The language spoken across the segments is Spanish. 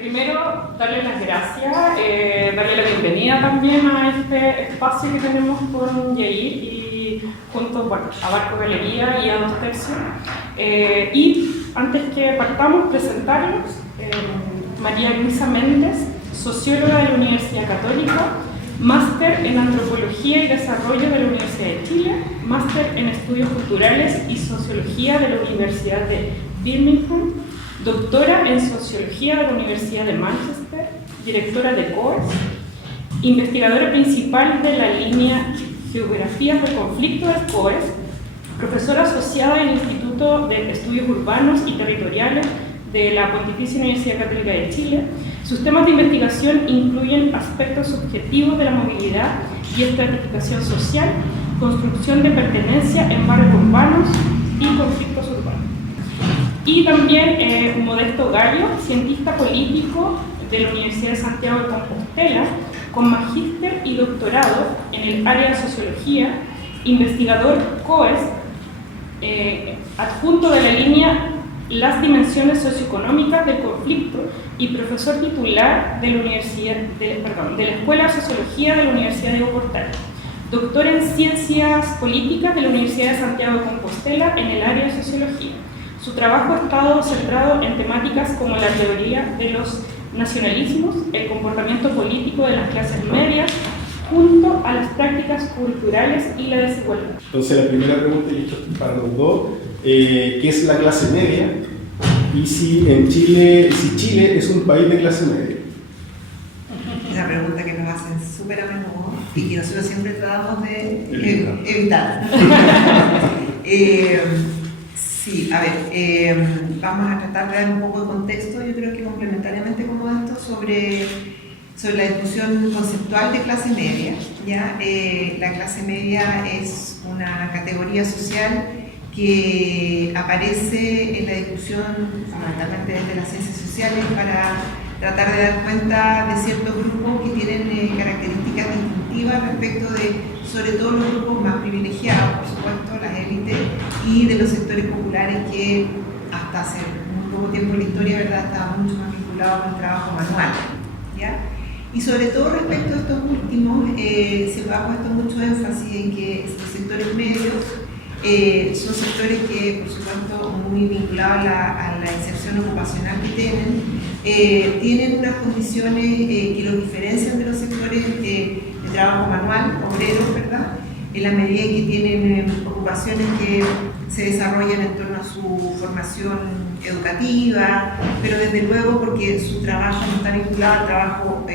Primero, darle las gracias, darle la bienvenida también a este espacio que tenemos con Yair y junto a Barco Galería y a 2 Tercios. Y antes que partamos, presentarlos. María Luisa Méndez, socióloga de la Universidad Católica, máster en Antropología y Desarrollo de la Universidad de Chile, máster en Estudios Culturales y Sociología de la Universidad de Birmingham, doctora en Sociología de la Universidad de Manchester, directora de COES, investigadora principal de la línea Geografías del Conflicto de COES, profesora asociada en el Instituto de Estudios Urbanos y Territoriales de la Pontificia Universidad Católica de Chile. Sus temas de investigación incluyen aspectos subjetivos de la movilidad y estratificación social, construcción de pertenencia en barrios urbanos y conflictos urbanos. Y también Modesto Gallo, cientista político de la Universidad de Santiago de Compostela, con magíster y doctorado en el área de sociología, investigador COES, adjunto de la línea Las Dimensiones Socioeconómicas del Conflicto y profesor titular de la Escuela de Sociología de la Universidad de Portal. Doctor en Ciencias Políticas de la Universidad de Santiago de Compostela en el área de Sociología. Su trabajo ha estado centrado en temáticas como la teoría de los nacionalismos, el comportamiento político de las clases medias, junto a las prácticas culturales y la desigualdad. Entonces la primera pregunta, y esto es para los dos, ¿qué es la clase media? Y si Chile es un país de clase media. Es una pregunta que nos hacen súper a menudo y que nosotros siempre tratamos de evitar. Sí, a ver, vamos a tratar de dar un poco de contexto, yo creo que complementariamente como esto, sobre la discusión conceptual de clase media. ¿Ya? La clase media es una categoría social que aparece en la discusión fundamentalmente desde las ciencias sociales para tratar de dar cuenta de ciertos grupos que tienen características distintivas respecto de, sobre todo, los grupos más privilegiados, por supuesto, las élites, y de los sectores populares que hasta hace muy poco tiempo en la historia, ¿verdad?, estaban mucho más vinculados con el trabajo manual. ¿Ya? Y sobre todo respecto a estos últimos, se ha puesto mucho énfasis en que los sectores medios son sectores que, por supuesto, muy vinculados a la inserción ocupacional que tienen unas condiciones que los diferencian de los sectores de trabajo manual, obreros, ¿verdad?, en la medida en que tienen ocupaciones que se desarrollan en torno a su formación educativa, pero desde luego porque su trabajo no está vinculado al trabajo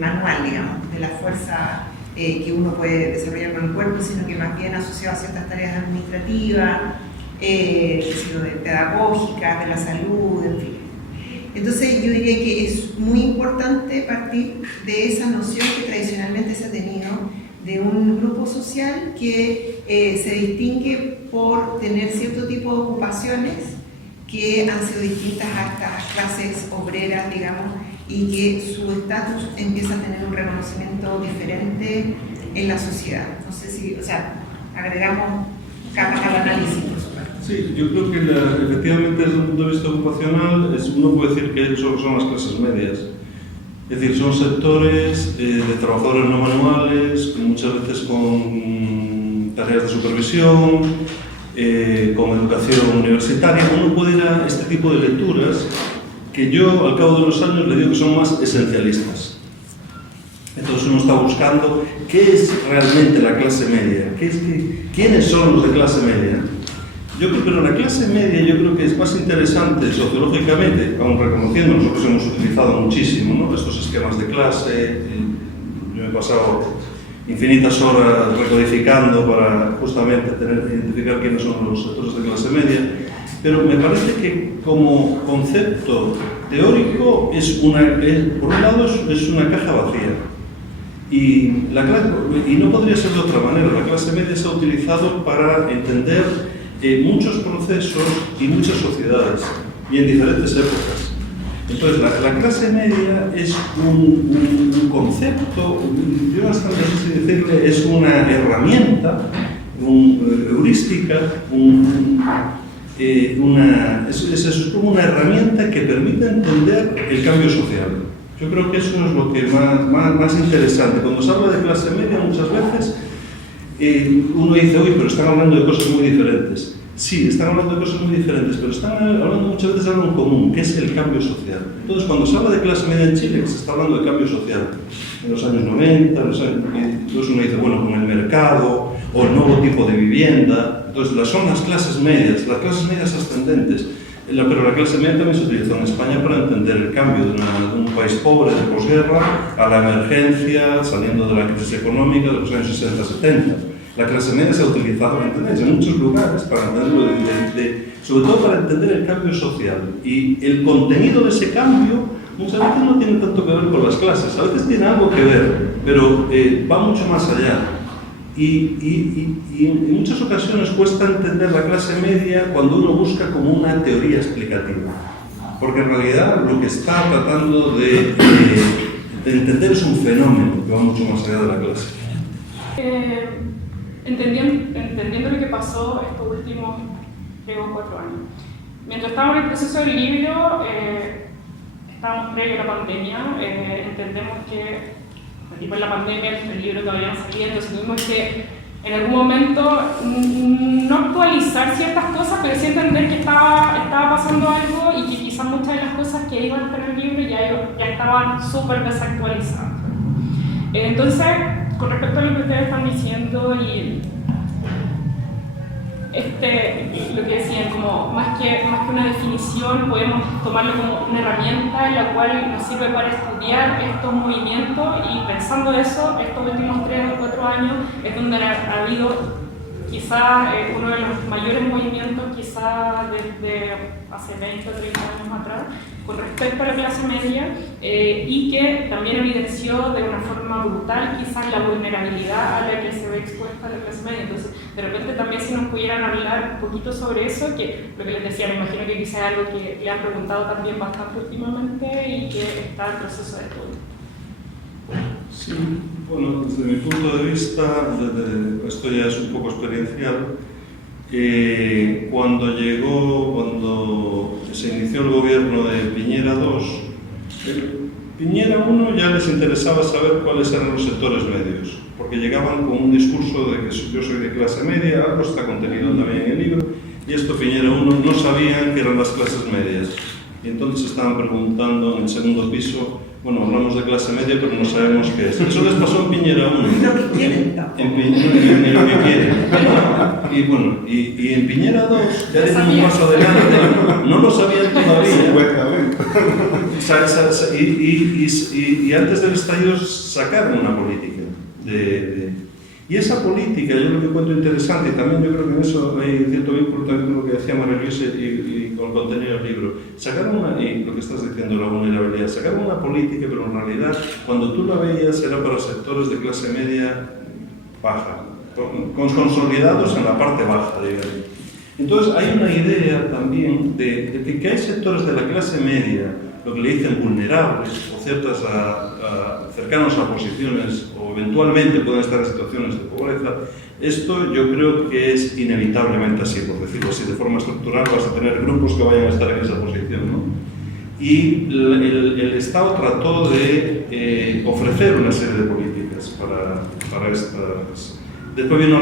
manual, digamos, de la fuerza que uno puede desarrollar con el cuerpo, sino que más bien asociado a ciertas tareas administrativas, de pedagógicas, de la salud, en fin. Entonces yo diría que es muy importante partir de esa noción que tradicionalmente se ha tenido de un grupo social que se distingue por tener cierto tipo de ocupaciones que han sido distintas a estas clases obreras, digamos, y que su estatus empieza a tener un reconocimiento diferente en la sociedad. No sé si, agregamos capas al análisis, por supuesto. Sí, yo creo que efectivamente desde un punto de vista ocupacional uno puede decir que son las clases medias. Es decir, son sectores de trabajadores no manuales, muchas veces con tareas de supervisión, con educación universitaria. Uno puede ir a este tipo de lecturas que yo al cabo de los años le digo que son más esencialistas. Entonces uno está buscando qué es realmente la clase media, quiénes son los de clase media. Yo creo que la clase media es más interesante sociológicamente, aún reconociendo, nosotros hemos utilizado muchísimo, ¿no?, estos esquemas de clase. Yo me he pasado infinitas horas recodificando para justamente identificar quiénes son los sectores de clase media, pero me parece que como concepto teórico por un lado es una caja vacía y no podría ser de otra manera. La clase media se ha utilizado para entender muchos procesos y muchas sociedades y en diferentes épocas. Entonces la clase media es un concepto, yo hasta no sé si decirle, es una herramienta, heurística, es como una herramienta que permite entender el cambio social. Yo creo que eso es lo que más interesante. Cuando se habla de clase media, muchas veces uno dice, uy, pero están hablando de cosas muy diferentes. Sí, están hablando de cosas muy diferentes, pero están hablando muchas veces de algo en común, que es el cambio social. Entonces, cuando se habla de clase media en Chile, se está hablando de cambio social. En los años 90, entonces uno dice, bueno, con el mercado, o el nuevo tipo de vivienda. Entonces, son las clases medias ascendentes. Pero la clase media también se utilizó en España para entender el cambio de un país pobre de posguerra a la emergencia, saliendo de la crisis económica de los años 60-70. La clase media se ha utilizado para entenderse en muchos lugares, para entenderlo sobre todo para entender el cambio social. Y el contenido de ese cambio muchas veces no tiene tanto que ver con las clases, a veces tiene algo que ver, pero va mucho más allá. Y en muchas ocasiones cuesta entender la clase media cuando uno busca como una teoría explicativa. Porque en realidad lo que está tratando de entender es un fenómeno que va mucho más allá de la clase. Entendiendo lo que pasó estos últimos 3 o 4 años. Mientras estábamos en el proceso del libro, estábamos previo a la pandemia, entendemos que tipo en la pandemia el libro todavía no salía, entonces tuvimos que en algún momento no actualizar ciertas cosas, pero sí entender que estaba pasando algo y que quizás muchas de las cosas que iban a estar en el libro ya estaban súper desactualizadas. Entonces, con respecto a lo que ustedes están diciendo y lo que decían, como más que una definición, podemos tomarlo como una herramienta en la cual nos sirve para estudiar estos movimientos, y pensando eso, estos últimos 3 o 4 años es donde ha habido quizás uno de los mayores movimientos, quizás desde hace 20 o 30 años atrás, con respecto a la clase media, y que también evidenció de una forma brutal quizás la vulnerabilidad a la que se ve expuesta la clase media. Entonces, de repente también si nos pudieran hablar un poquito sobre eso, que lo que les decía, me imagino que quizás es algo que le han preguntado también bastante últimamente y que está en proceso de estudio. Sí, bueno, desde mi punto de vista, esto ya es un poco experiencial. Cuando se inició el gobierno de Piñera II, Piñera I ya les interesaba saber cuáles eran los sectores medios, porque llegaban con un discurso de que yo soy de clase media, algo está contenido también en el libro, y esto Piñera I no sabían que eran las clases medias. Y entonces estaban preguntando en el segundo piso, bueno, hablamos de clase media, pero no sabemos qué es. Eso les pasó en Piñera I. Lo que quieren. En lo que quieren. Y bueno, y en Piñera II, ya dieron un paso adelante, no lo sabían todavía. Y antes del estallido sacaron una política. Y esa política, yo lo que encuentro interesante, y también yo creo que en eso hay cierto vínculo también con lo que decía María Luisa y con el contenido del libro, sacaron y lo que estás diciendo, la vulnerabilidad, sacaron una política, pero en realidad cuando tú la veías era para sectores de clase media baja, consolidados en la parte baja, digamos. Entonces hay una idea también de que hay sectores de la clase media, lo que le dicen vulnerables, o cercanos a posiciones, o eventualmente pueden estar en situaciones de pobreza. Esto yo creo que es inevitablemente así, por decirlo así, de forma estructural vas a tener grupos que vayan a estar en esa posición, ¿no? Y el Estado trató de ofrecer una serie de políticas para estas. Después vino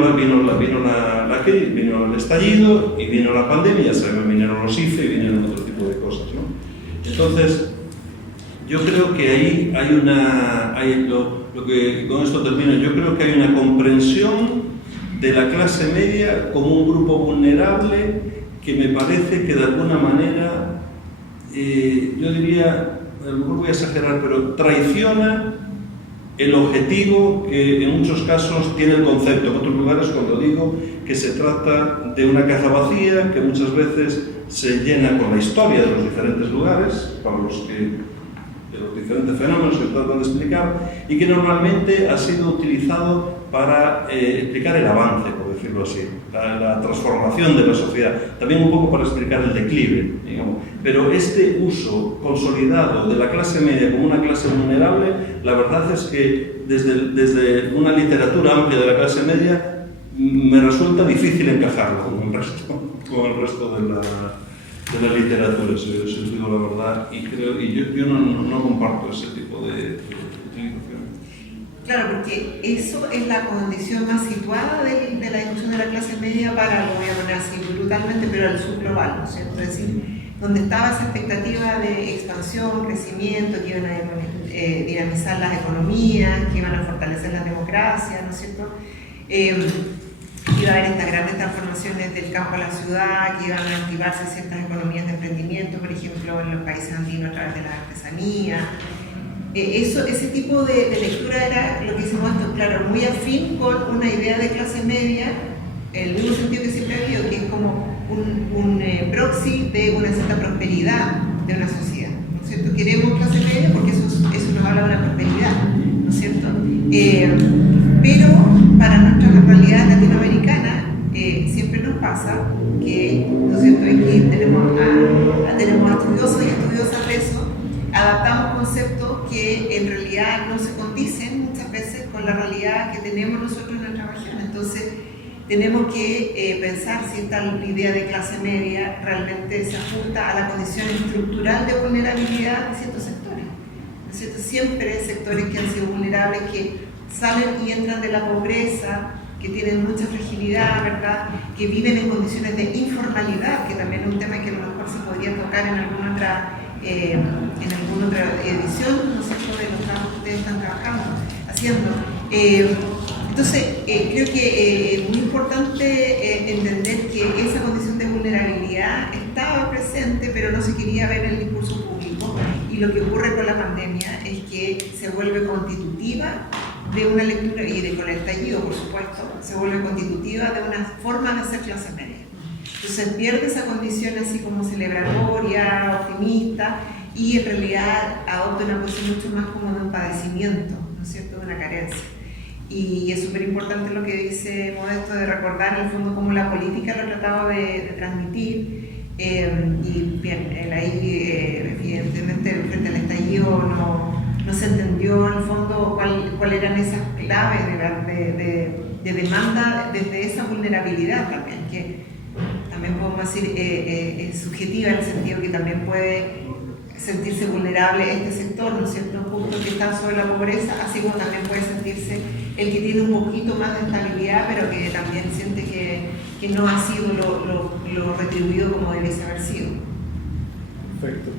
el estallido y vino la pandemia, ya sabemos, vinieron los IFE y vinieron otro tipo de cosas, ¿no? Entonces, yo creo que ahí hay con esto termino, yo creo que hay una comprensión de la clase media como un grupo vulnerable que me parece que de alguna manera, yo diría, a lo mejor voy a exagerar, pero traiciona el objetivo que en muchos casos tiene el concepto. En otros lugares, cuando digo que se trata de una caja vacía que muchas veces se llena con la historia de los diferentes lugares, de los diferentes fenómenos que tratan de explicar, y que normalmente ha sido utilizado para explicar el avance, por decirlo así, la transformación de la sociedad, también un poco para explicar el declive, digamos. Pero este uso consolidado de la clase media como una clase vulnerable, la verdad es que desde una literatura amplia de la clase media me resulta difícil encajarlo con el resto. con el resto de la literatura, si os digo la verdad, y yo no comparto ese tipo de utilización. Claro, porque eso es la condición más situada de la discusión de la clase media para, lo voy a poner así brutalmente, pero al sur global, ¿no es cierto? Es decir, donde estaba esa expectativa de expansión, crecimiento, que iban a dinamizar las economías, que iban a fortalecer las democracias, ¿no es cierto? Iba a haber estas grandes transformaciones del campo a la ciudad, que iban a activarse ciertas economías de emprendimiento, por ejemplo, en los países andinos a través de la artesanía. Ese tipo de lectura era lo que hicimos esto, claro, muy afín con una idea de clase media, el mismo sentido que siempre ha habido, que es como un proxy de una cierta prosperidad de una sociedad, ¿no es cierto? Queremos clase media porque eso nos habla de una prosperidad, ¿no es cierto? Pero para nuestra realidad latinoamericana siempre nos pasa que, ¿no es cierto?, aquí tenemos estudiosos y estudiosas de eso, adaptamos conceptos que en realidad no se condicen muchas veces con la realidad que tenemos nosotros en nuestra región. Entonces, tenemos que pensar si esta idea de clase media realmente se ajusta a la condición estructural de vulnerabilidad de ciertos sectores. ¿No es cierto? Siempre hay sectores que han sido vulnerables, que salen y entran de la pobreza, que tienen mucha fragilidad, ¿verdad? Que viven en condiciones de informalidad, que también es un tema que a lo mejor se podría tocar en alguna otra edición, ¿no es cierto?, de los trabajos que ustedes están haciendo. Entonces, creo que es muy importante entender que esa condición de vulnerabilidad estaba presente, pero no se quería ver en el discurso público. Y lo que ocurre con la pandemia es que se vuelve constitutiva de una lectura, y con el estallido, por supuesto, se vuelve constitutiva de una forma de hacer clase media. Entonces pierde esa condición así como celebratoria, optimista, y en realidad adopta una posición mucho más como de un padecimiento, ¿no es cierto?, de una carencia. Y es súper importante lo que dice Modesto, de recordar en el fondo cómo la política lo ha tratado de transmitir. Y bien, ahí evidentemente frente al estallido no se entendió en el fondo cuáles eran esas claves de demanda desde esa vulnerabilidad también, que también podemos decir es subjetiva, en el sentido que también puede sentirse vulnerable este sector, ¿no es cierto?, justo que está sobre la pobreza, así como también puede sentirse el que tiene un poquito más de estabilidad, pero que también siente que no ha sido lo retribuido como debiese haber sido. Perfecto.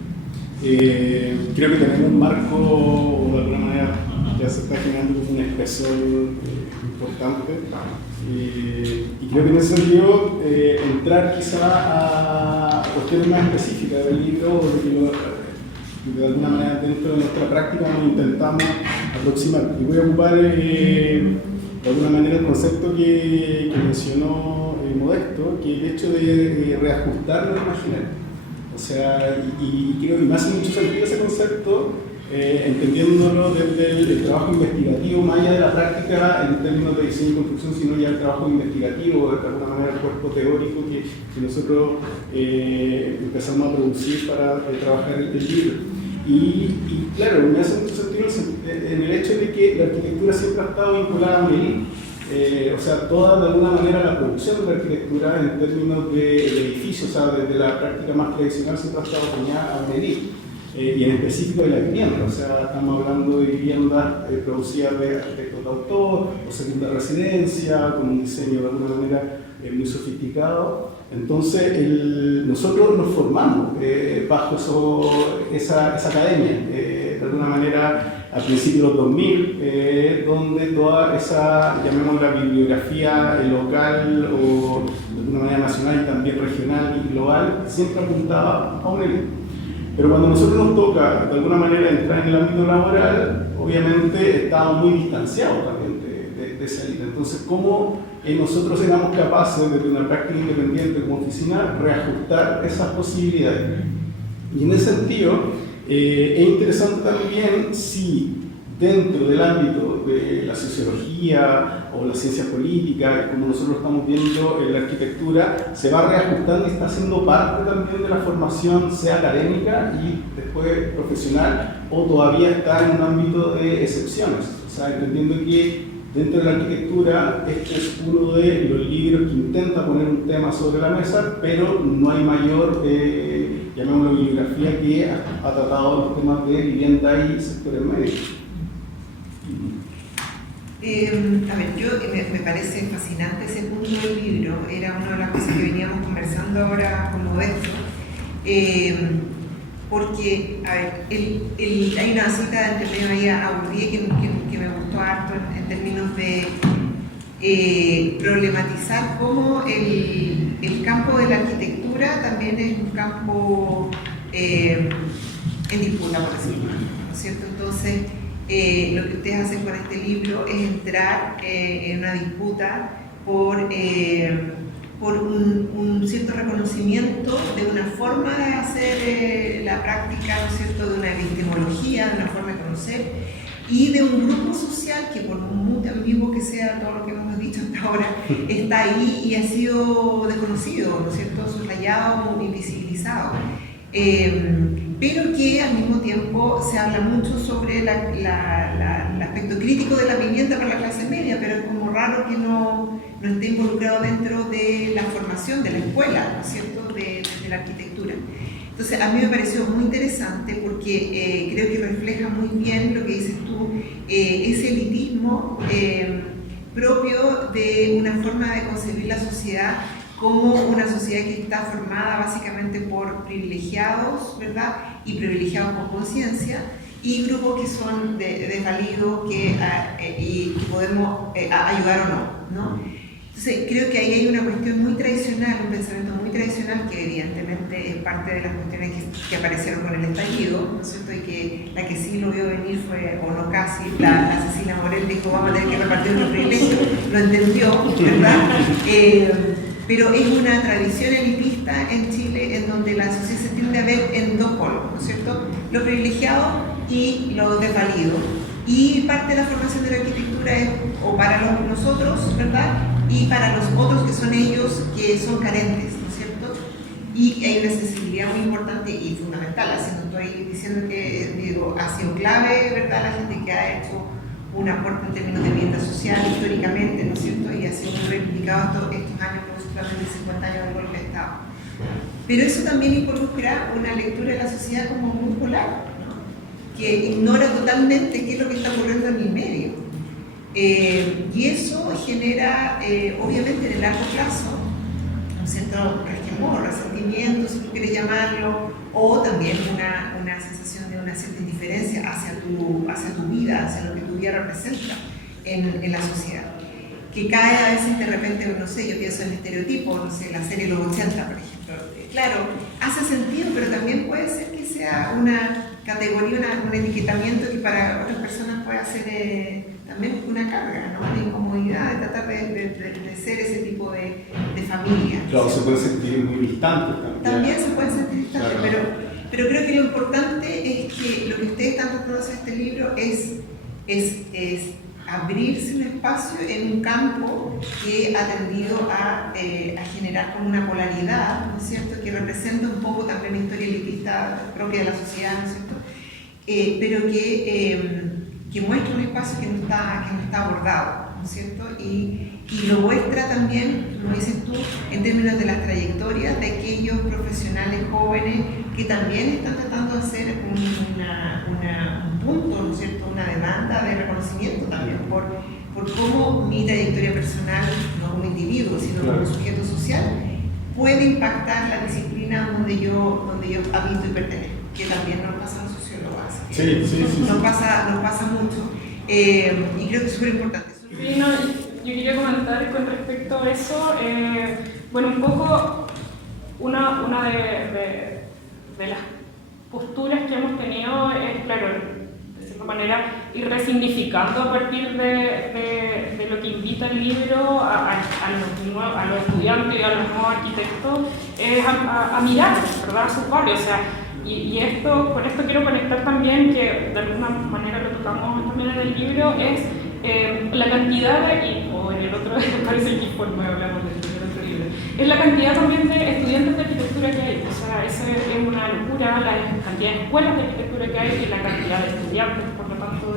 Creo que tenemos un marco, de alguna manera, ya se está generando una expresión importante. Y creo que en ese sentido, entrar quizá a cuestiones más específicas del libro, de alguna manera dentro de nuestra práctica nos intentamos aproximar. Y voy a ocupar de alguna manera el concepto que mencionó Modesto, que es el hecho de reajustar lo imaginario. O sea, y creo que me hace mucho sentido ese concepto, entendiéndolo desde el trabajo investigativo, más allá de la práctica en términos de diseño y construcción, sino ya el trabajo investigativo, de alguna manera el cuerpo teórico que nosotros empezamos a producir para trabajar el libro. Y claro, me hace mucho sentido en el hecho de que la arquitectura siempre ha estado vinculada a Melí. O sea, toda de alguna manera la producción de la arquitectura en términos de edificios, o sea, desde la práctica más tradicional siempre ha estado acuñada a Melí. Y en específico de la vivienda, o sea, estamos hablando de viviendas producidas de arquitectos de autor o segunda residencia, con un diseño de alguna manera muy sofisticado. Entonces, nosotros nos formamos bajo esa academia, de alguna manera a principios de los 2000, donde toda esa, llamémosla, bibliografía local o de alguna manera nacional y también regional y global, siempre apuntaba a un elemento. Pero cuando a nosotros nos toca, de alguna manera, entrar en el ámbito laboral, obviamente estamos muy distanciados también de esa línea. Entonces, ¿cómo nosotros éramos capaces, desde una práctica independiente como oficina, reajustar esas posibilidades? Y en ese sentido, es interesante también si dentro del ámbito de la sociología o la ciencia política, como nosotros estamos viendo en la arquitectura, se va reajustando y está siendo parte también de la formación, sea académica y después profesional, o todavía está en un ámbito de excepciones. O sea, entendiendo que Dentro de la arquitectura, este es uno de los libros que intenta poner un tema sobre la mesa, pero no hay mayor, llamémoslo, bibliografía que ha tratado los temas de vivienda y sectores medios. A ver, me parece fascinante ese punto del libro, era una de las cosas que veníamos conversando ahora con Modesto, porque, a ver, hay una cita de Antonio María Aburría que me gustó harto en términos de problematizar cómo el campo de la arquitectura también es un campo en disputa, por decirlo, ¿no es cierto? Entonces, lo que ustedes hacen con este libro es entrar en una disputa por un cierto reconocimiento de una forma de hacer la práctica, ¿no es cierto?, de una epistemología, de una forma de conocer, y de un grupo social que, por muy ambiguo que sea todo lo que hemos dicho hasta ahora, está ahí y ha sido desconocido, ¿no es cierto?, soslayado, invisibilizado. Pero que al mismo tiempo se habla mucho sobre el aspecto crítico de la vivienda para la clase media, pero es como raro que no esté involucrado dentro de la formación de la escuela, ¿no es cierto?, de la arquitectura. Entonces, a mí me pareció muy interesante porque creo que refleja muy bien lo que dices tú, ese elitismo propio de una forma de concebir la sociedad como una sociedad que está formada básicamente por privilegiados, ¿verdad? Y privilegiados con conciencia, y grupos que son desvalidos y que podemos ayudar o no. Entonces, creo que ahí hay una cuestión muy tradicional, un pensamiento muy tradicional que evidentemente es parte de las cuestiones que aparecieron con el estallido, ¿no es cierto? Y que la que sí lo vio venir fue, o no casi, la Cecilia Morel dijo, vamos a tener que repartir los privilegios, lo entendió, ¿verdad? Pero es una tradición elitista en Chile en donde la sociedad se tiende a ver en dos polos, ¿no es cierto? Los privilegiados y los desvalidos. Y parte de la formación de la arquitectura es o para nosotros, ¿verdad? Y para los otros que son ellos que son carentes, ¿no es cierto? Y hay una sensibilidad muy importante y fundamental, así no estoy diciendo que, digo, ha sido clave, ¿verdad? La gente que ha hecho un aporte en términos de vivienda social históricamente, ¿no es cierto? Y ha sido muy reivindicado estos años, principalmente 50 años del golpe de Estado. Pero eso también involucra una lectura de la sociedad como muy polar, ¿no? Que ignora totalmente qué es lo que está ocurriendo en el medio. Y eso genera, obviamente, en el largo plazo, un cierto resquemor, resentimiento, si tú quieres llamarlo, o también una sensación de una cierta indiferencia hacia tu vida, hacia lo que tu vida representa en la sociedad. Que cae a veces de repente, no sé, yo pienso en estereotipos, no sé, la serie Los 80, por ejemplo. Claro, hace sentido, pero también puede ser que sea una categoría, un etiquetamiento que para otras personas puede ser también una carga, ¿no? Una incomodidad de tratar de ser ese tipo de familia. Claro, se puede sentir muy distante también. También se puede sentir distante, claro. pero creo que lo importante es que lo que ustedes están tratando de hacer en este libro es abrirse un espacio en un campo que ha tendido a generar como una polaridad, ¿no es cierto?, que representa un poco también la historia elitista propia de la sociedad, ¿no es cierto?, pero que muestra un espacio que no está abordado, ¿no es cierto?, y lo muestra también, como dices tú, en términos de las trayectorias de aquellos profesionales jóvenes que también están tratando de hacer un punto, ¿no es cierto?, una demanda de reconocimiento también por cómo mi trayectoria personal, no como individuo, sino como sujeto social, puede impactar la disciplina donde yo habito y pertenezco, que también nos pasa a los sociólogos. Sí. Nos pasa mucho, y creo que es súper importante. Sí, no, yo quería comentar con respecto a eso, bueno, un poco una de las posturas que hemos tenido es, claro, de cierta manera, ir resignificando a partir de lo que invita el libro a los estudiantes y a los nuevos arquitectos, es a mirar, ¿verdad?, a sus barrios. O sea, y con esto quiero conectar también, que de alguna manera lo tocamos también en el libro, es la cantidad o en el otro, parece el informe, hablamos del otro libro, es la cantidad también de estudiantes de arquitectura que hay. O sea, esa es una locura, la cantidad de escuelas de arquitectura que hay y la cantidad de estudiantes, por lo tanto,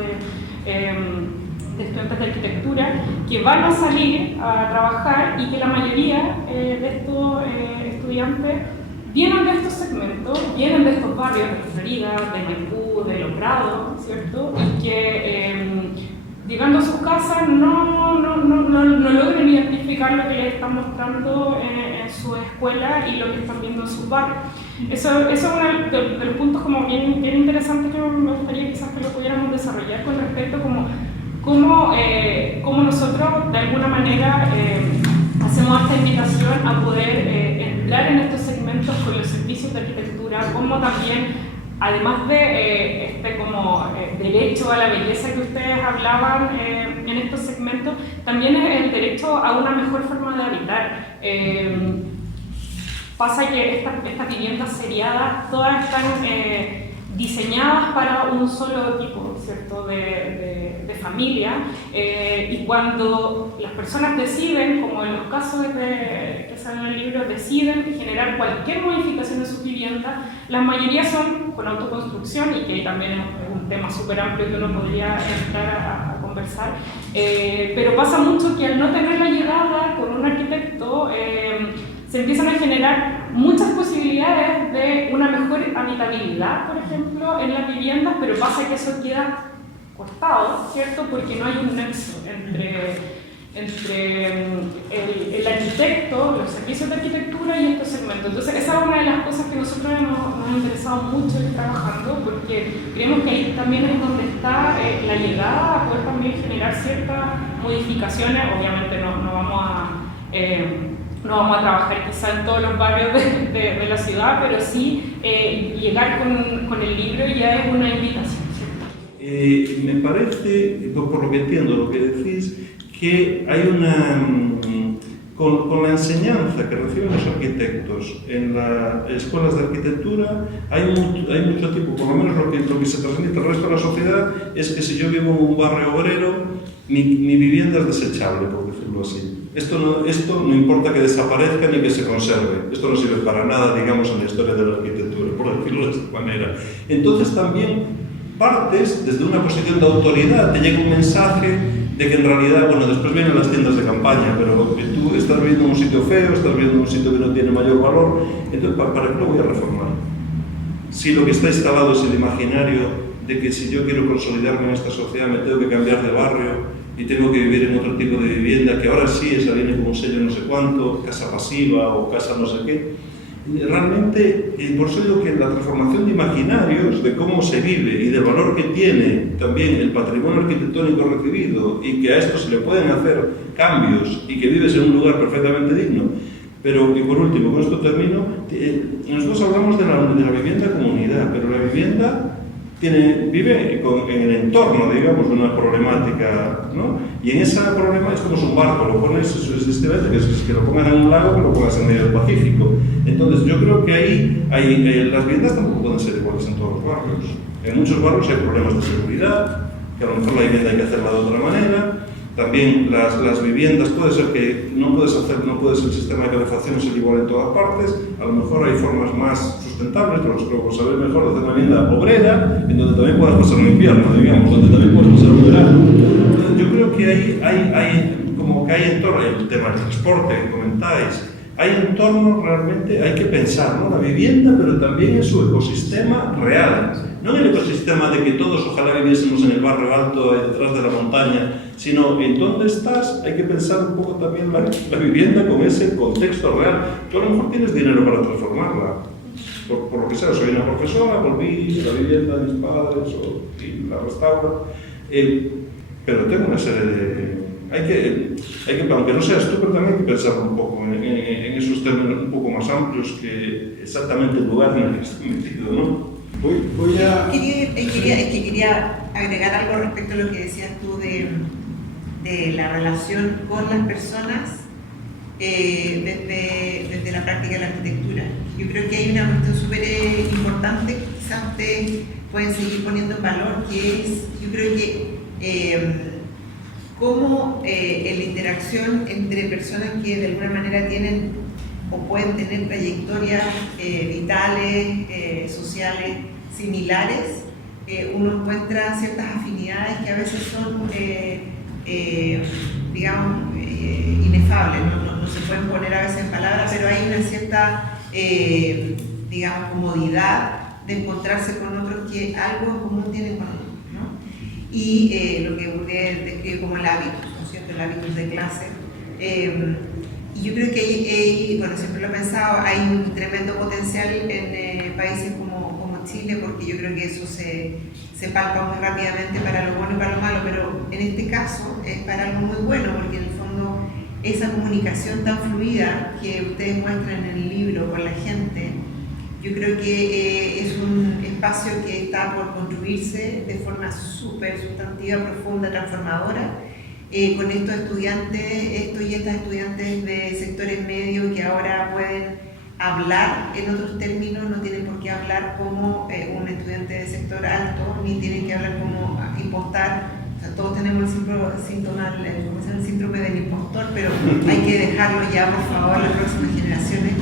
de estudiantes de arquitectura que van a salir a trabajar y que la mayoría de estos estudiantes vienen de estos segmentos, vienen de estos barrios de Florida, de Maipú, de Los Prados, ¿cierto? Y que llegando a sus casas no logran identificar lo que les están mostrando en su escuela y lo que están viendo en sus barrios. Eso es uno de los puntos como bien interesantes que me gustaría quizás que lo pudiéramos desarrollar con respecto a cómo nosotros de alguna manera hacemos esta invitación a poder entrar en estos segmentos con los servicios de arquitectura, como también además de derecho a la belleza que ustedes hablaban en estos segmentos, también es el derecho a una mejor forma de habitar. Pasa que estas viviendas seriadas todas están diseñadas para un solo tipo, ¿cierto? de familia, y cuando las personas deciden, como en los casos que salen en el libro, deciden generar cualquier modificación en sus viviendas, la mayoría son con autoconstrucción, y que también es un tema súper amplio que uno podría entrar a conversar, pero pasa mucho que al no tener la llegada con un arquitecto, se empiezan a generar muchas posibilidades de una mejor habitabilidad, por ejemplo, en las viviendas, pero pasa que eso queda cortado, ¿cierto? Porque no hay un nexo entre el arquitecto, los servicios de arquitectura y estos segmentos. Entonces, esa es una de las cosas que nosotros nos ha interesado mucho ir trabajando, porque creemos que ahí también es donde está la llegada a poder también generar ciertas modificaciones. Obviamente no vamos a trabajar quizá en todos los barrios de la ciudad, pero sí llegar con el libro ya es una invitación, ¿cierto? Me parece, por lo que entiendo, lo que decís, que hay con la enseñanza que reciben los arquitectos en las escuelas de arquitectura, hay mucho tipo, por lo menos lo que se transmite al resto de la sociedad es que si yo vivo en un barrio obrero, mi vivienda es desechable, por decirlo así. Esto no importa que desaparezca ni que se conserve. Esto no sirve para nada, digamos, en la historia de la arquitectura, por decirlo de esta manera. Entonces también partes desde una posición de autoridad, te llega un mensaje de que en realidad, bueno, después vienen las tiendas de campaña, pero tú estás viendo un sitio feo, estás viendo un sitio que no tiene mayor valor, entonces ¿para qué lo voy a reformar? Si lo que está instalado es el imaginario de que si yo quiero consolidarme en esta sociedad me tengo que cambiar de barrio y tengo que vivir en otro tipo de vivienda, que ahora sí, esa viene con un sello no sé cuánto, casa pasiva o casa no sé qué. Realmente, por eso digo que la transformación de imaginarios, de cómo se vive y del valor que tiene también el patrimonio arquitectónico recibido, y que a esto se le pueden hacer cambios y que vives en un lugar perfectamente digno. Pero, y por último, con esto termino, nosotros hablamos de la vivienda comunidad, pero la vivienda vive en el entorno, digamos, de una problemática, ¿no? Y en esa problemática es como si un barco, lo pones, es que lo pongas en un lago, que lo pongas en medio del Pacífico. Entonces, yo creo que ahí las viviendas tampoco pueden ser iguales en todos los barrios. En muchos barrios hay problemas de seguridad, que a lo mejor la vivienda hay que hacerla de otra manera. También las viviendas, puede ser que no puedes el sistema de calefacción ser igual en todas partes, a lo mejor hay formas más sustentables, pero nosotros saber mejor de hacer una vivienda obrera, en donde también puedas pasar un invierno, digamos, donde también puedes pasar un verano. Entonces, yo creo que hay en torno el tema del transporte que comentáis, hay en torno realmente, hay que pensar, ¿no? La vivienda, pero también en su ecosistema real. No en el ecosistema de que todos ojalá viviésemos en el barrio alto, detrás de la montaña, sino en dónde estás, hay que pensar un poco también la vivienda con ese contexto real. Tú a lo mejor tienes dinero para transformarla, por lo que sea, soy una profesora, volví a la vivienda de mis padres y la restauro, pero tengo una serie de... Hay que, aunque no seas tú, pero también hay que pensar un poco en esos términos un poco más amplios que exactamente el lugar en el que estoy metido, ¿no? Quería agregar algo respecto a lo que decías tú de la relación con las personas desde la práctica de la arquitectura. Yo creo que hay una cuestión súper importante que quizás ustedes pueden seguir poniendo en valor, que es, yo creo que cómo la interacción entre personas que de alguna manera tienen o pueden tener trayectorias vitales, sociales similares, uno encuentra ciertas afinidades que a veces son digamos, inefables, no se pueden poner a veces en palabras, pero hay una cierta, digamos, comodidad de encontrarse con otros que algo en común tienen con otros, ¿no? Y lo que Bourdieu describe como el hábitus, ¿no es cierto?, el hábitus de clase. Y yo creo que, bueno, siempre lo he pensado, hay un tremendo potencial en países como Chile, porque yo creo que eso se palpa muy rápidamente para lo bueno y para lo malo, pero en este caso es para algo muy bueno, porque en el fondo esa comunicación tan fluida que ustedes muestran en el libro con la gente, yo creo que es un espacio que está por construirse de forma súper sustantiva, profunda, transformadora, con estos y estas estudiantes de sectores medios que ahora pueden hablar en otros términos, no tienen por qué hablar como un estudiante de sector alto, ni tienen que hablar como impostar. O sea, todos tenemos el síndrome del impostor, pero hay que dejarlo ya, por favor, las próximas generaciones.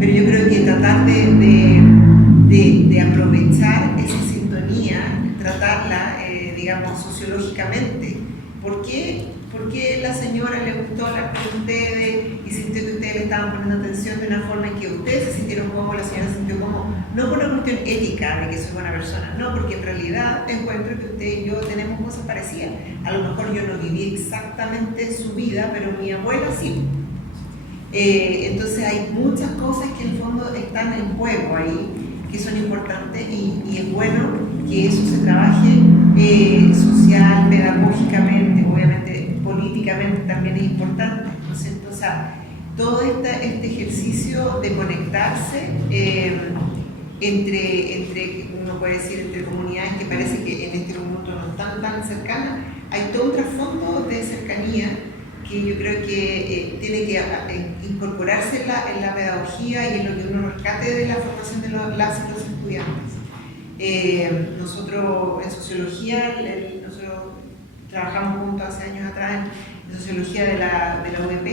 Pero yo creo que tratar de aprovechar esa sintonía, tratarla, digamos, sociológicamente. ¿Por qué la señora le gustó hablar con ustedes y sintió que ustedes le estaban poniendo atención de una forma en que ustedes se sintieron cómodos, la señora se sintió cómoda? No por una cuestión ética de que soy buena persona, no, porque en realidad encuentro que usted y yo tenemos cosas parecidas. A lo mejor yo no viví exactamente su vida, pero mi abuela sí. Entonces hay muchas cosas que en el fondo están en juego ahí, que son importantes y es bueno que eso se trabaje social, pedagógicamente, obviamente políticamente también es importante, ¿no es cierto? O sea, todo este ejercicio de conectarse entre, uno puede decir, entre comunidades que parece que en este momento no están tan cercanas, hay todo un trasfondo de cercanía que yo creo que tiene que incorporarse en la pedagogía y en lo que uno rescate de la formación de las y los estudiantes. Nosotros en sociología, nosotros trabajamos juntos hace años atrás en sociología de la UDP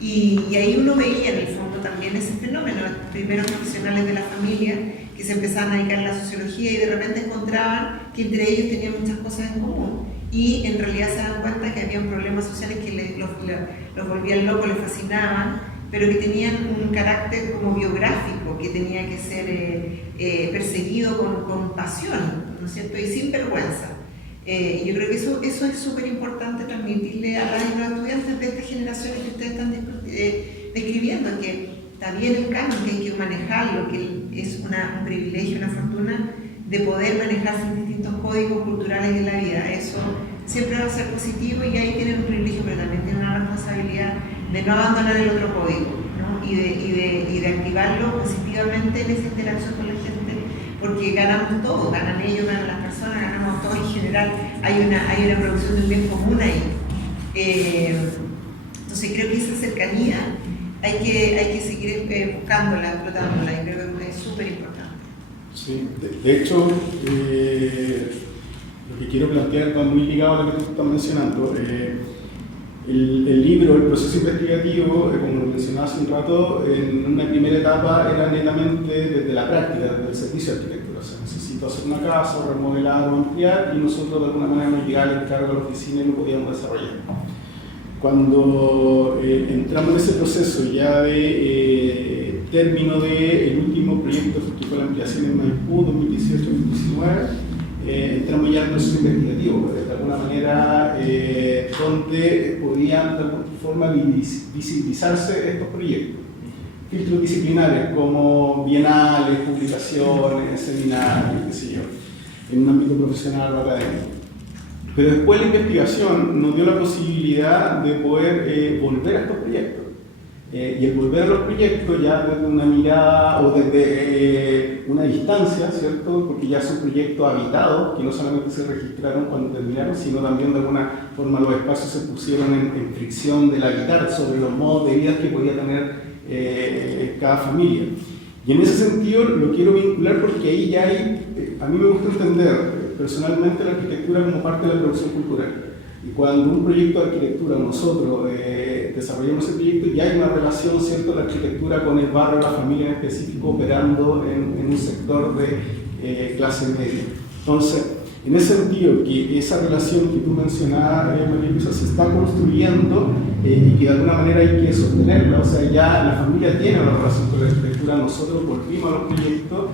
y ahí uno veía en el fondo también ese fenómeno, los primeros profesionales de la familia que se empezaban a dedicar a la sociología y de repente encontraban que entre ellos tenían muchas cosas en común. Y en realidad se dan cuenta que había problemas sociales que los volvían locos, les fascinaban, pero que tenían un carácter como biográfico, que tenía que ser perseguido con pasión, ¿no es cierto? Y sin vergüenza. Y yo creo que eso es súper importante transmitirle a los estudiantes de estas generaciones que ustedes están describiendo, que está bien el canon, que hay que manejarlo, que es un privilegio, una fortuna de poder manejarse en distintos códigos culturales en la vida. Eso siempre va a ser positivo y ahí tienen un privilegio, pero también tienen una responsabilidad de no abandonar el otro código, ¿no? y de activarlo positivamente en esa interacción con la gente, porque ganamos todos, ganan ellos, ganan las personas, ganamos todos en general. Hay una producción de un bien común ahí. Entonces creo que esa cercanía hay que seguir buscándola, explotándola, y creo que es súper importante. Sí, de hecho, lo que quiero plantear va muy ligado a lo que tú estás mencionando. El libro, el proceso investigativo, como lo mencionaba hace un rato, en una primera etapa era netamente desde la práctica, desde el servicio de arquitectura. O sea, necesito hacer una casa, remodelar o ampliar, y nosotros de alguna manera nos llegaba el encargo a la oficina y lo podíamos desarrollar. Cuando entramos en ese proceso ya de término del último proyecto, que fue la ampliación en Maipú, 2018-2019, entramos ya en el proceso investigativo, de alguna manera, donde podían de alguna forma visibilizarse estos proyectos. Filtros disciplinares como bienales, publicaciones, seminarios, qué sé yo, en un ámbito profesional o académico. Pero después la investigación nos dio la posibilidad de poder volver a estos proyectos. Y el volver a los proyectos ya desde una mirada o desde una distancia, ¿cierto? Porque ya son proyectos habitados que no solamente se registraron cuando terminaron, sino también de alguna forma los espacios se pusieron en fricción del habitar sobre los modos de vida que podía tener cada familia. Y en ese sentido lo quiero vincular porque ahí ya hay, a mí me gusta entender personalmente la arquitectura como parte de la producción cultural. Y cuando un proyecto de arquitectura, nosotros desarrollamos ese proyecto, ya hay una relación, ¿cierto?, de la arquitectura con el barrio, la familia en específico, operando en un sector de clase media. Entonces, En ese sentido, que esa relación que tú mencionabas, María Luisa, se está construyendo y que de alguna manera hay que sostenerla. O sea, ya la familia tiene una relación con la arquitectura, nosotros volvimos a los proyectos,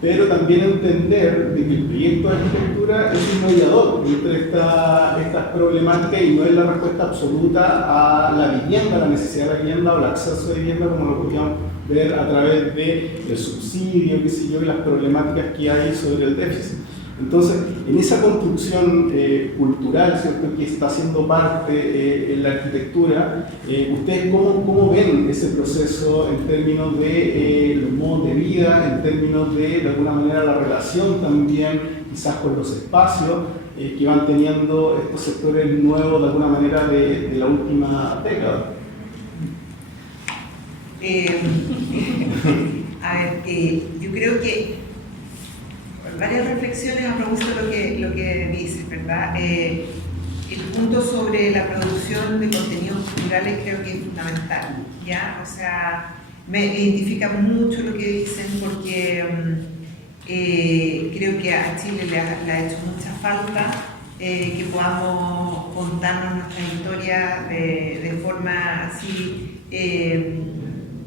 pero también entender de que el proyecto de arquitectura es un mediador entre estas problemáticas y no es la respuesta absoluta a la vivienda, a la necesidad de la vivienda o el acceso a vivienda, como lo podíamos ver a través del subsidio, qué sé yo, y las problemáticas que hay sobre el déficit. Entonces, en esa construcción cultural, ¿cierto?, que está siendo parte en la arquitectura, ¿ustedes cómo ven ese proceso en términos de los modos de vida, en términos de alguna manera, la relación también quizás con los espacios que van teniendo estos sectores nuevos de alguna manera de la última década? A ver, yo creo que varias reflexiones a propósito de lo que dices, ¿verdad? El punto sobre la producción de contenidos culturales creo que es fundamental, ¿ya? O sea, me identifica mucho lo que dicen porque creo que a Chile le ha hecho mucha falta que podamos contarnos nuestra historia de forma así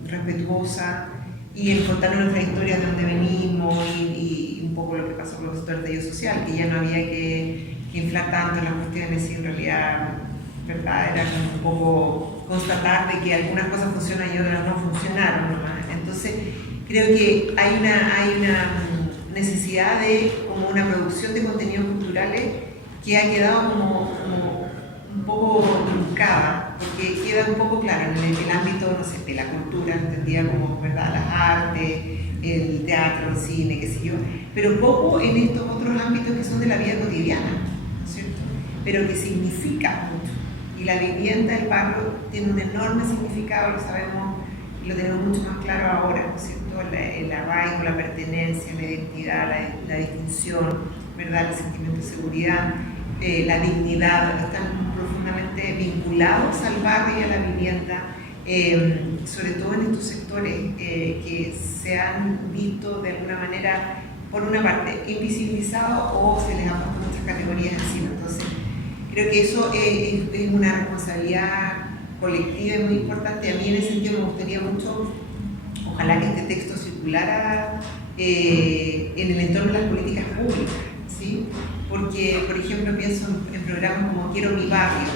respetuosa y en contarnos nuestra historia de dónde venimos y un poco lo que pasó con los sectores de ayuda social, que ya no había que inflar tanto las cuestiones y en realidad, ¿verdad?, era un poco constatar de que algunas cosas funcionan y otras no funcionaron nomás. Entonces creo que hay una necesidad de como una producción de contenidos culturales que ha quedado como un poco truncada, porque queda un poco claro en el ámbito, no sé, de la cultura, entendida como, ¿verdad?, las artes, el teatro, el cine, qué sé yo, pero poco en estos otros ámbitos que son de la vida cotidiana, ¿no es cierto?, pero que significa mucho. Y la vivienda, el barrio, tiene un enorme significado, lo sabemos, y lo tenemos mucho más claro ahora, ¿no es cierto?, el arraigo, la pertenencia, la identidad, la distinción, ¿verdad?, el sentimiento de seguridad, la dignidad, están profundamente vinculados al barrio y a la vivienda, sobre todo en estos sectores que se han visto de alguna manera, por una parte, invisibilizados o se les han puesto muchas categorías encima. Entonces, creo que eso es una responsabilidad colectiva y muy importante. A mí en ese sentido me gustaría mucho, ojalá que este texto circulara en el entorno de las políticas públicas, ¿sí? Porque, por ejemplo, pienso en programas como Quiero mi barrio,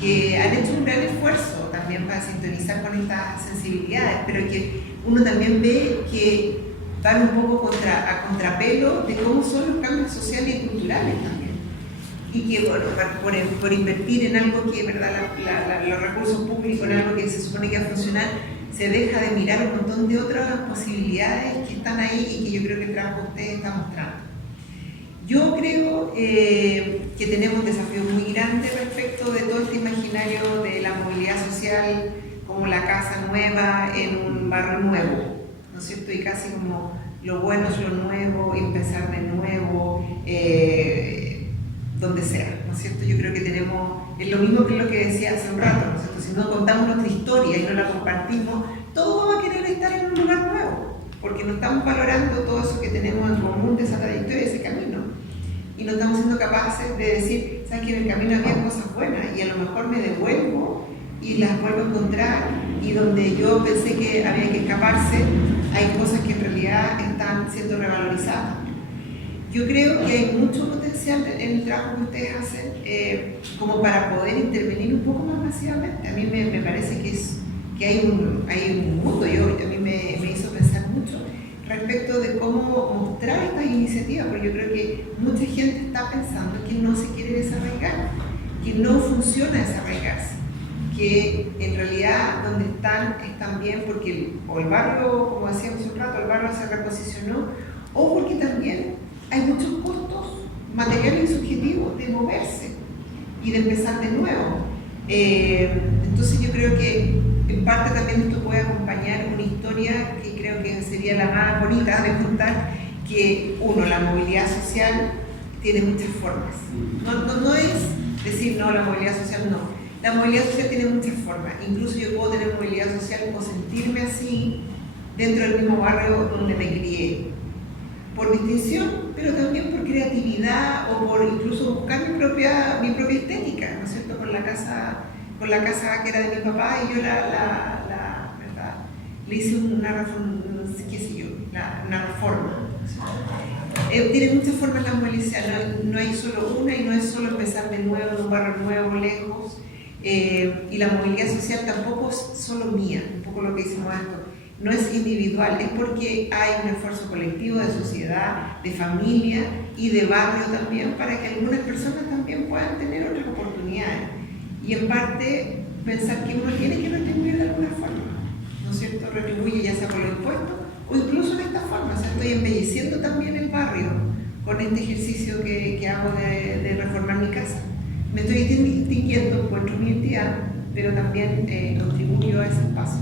que han hecho un gran esfuerzo también para sintonizar con estas sensibilidades, pero que uno también ve que van un poco a contrapelo de cómo son los cambios sociales y culturales también. Y que bueno, por invertir en algo que, ¿verdad?, los recursos públicos, en algo que se supone que va a funcionar, se deja de mirar un montón de otras posibilidades que están ahí y que yo creo que el trabajo de ustedes está mostrando. Yo creo que tenemos un desafío muy grande respecto de todo este imaginario de la movilidad social como la casa nueva en un barrio nuevo, ¿no es cierto? Y casi como lo bueno es lo nuevo, empezar de nuevo, donde sea, ¿no es cierto? Yo creo que es lo mismo que lo que decía hace un rato, ¿no es cierto? Si no contamos nuestra historia y no la compartimos, todo va a querer estar en un lugar nuevo, porque no estamos valorando todo eso que tenemos en común de esa trayectoria, de ese camino. Y no estamos siendo capaces de decir, ¿sabes que en el camino había cosas buenas? Y a lo mejor me devuelvo y las vuelvo a encontrar, y donde yo pensé que había que escaparse, hay cosas que en realidad están siendo revalorizadas. Yo creo que hay mucho potencial en el trabajo que ustedes hacen como para poder intervenir un poco más masivamente. A mí me parece que hay un mundo, a mí me hizo pensar mucho respecto de cómo mostrar estas iniciativas, porque yo creo que mucha gente está pensando que no se quiere desarraigar, que no funciona desarraigarse, que en realidad donde están bien porque o el barrio, como decíamos hace un rato, el barrio se reposicionó, o porque también hay muchos costos materiales y subjetivos de moverse y de empezar de nuevo. Entonces yo creo que en parte también esto puede acompañar una historia que creo que sería la más bonita de contar, que la movilidad social tiene muchas formas. No es decir, no, la movilidad social no. La movilidad social tiene muchas formas. Incluso yo puedo tener movilidad social o sentirme así dentro del mismo barrio donde me crié. por distinción, pero también por creatividad o por incluso buscar mi propia estética, ¿no es cierto? Con la casa que era de mi papá, y yo ¿verdad? Le hice una reforma, no sé qué sé yo, una reforma. Tiene muchas formas la movilidad, no hay solo una, y no es solo empezar de nuevo, en un barrio nuevo, lejos, y la movilidad social tampoco es solo mía, un poco lo que hicimos esto. No es individual, es porque hay un esfuerzo colectivo de sociedad, de familia y de barrio también, para que algunas personas también puedan tener otras oportunidades. Y en parte pensar que uno tiene que retribuir de alguna forma, ¿no es cierto? Retribuye ya sea por los impuestos o incluso de esta forma. O sea, estoy embelleciendo también el barrio con este ejercicio que hago de reformar mi casa. Me estoy distinguiendo, encuentro mi identidad, pero también contribuyo a ese espacio.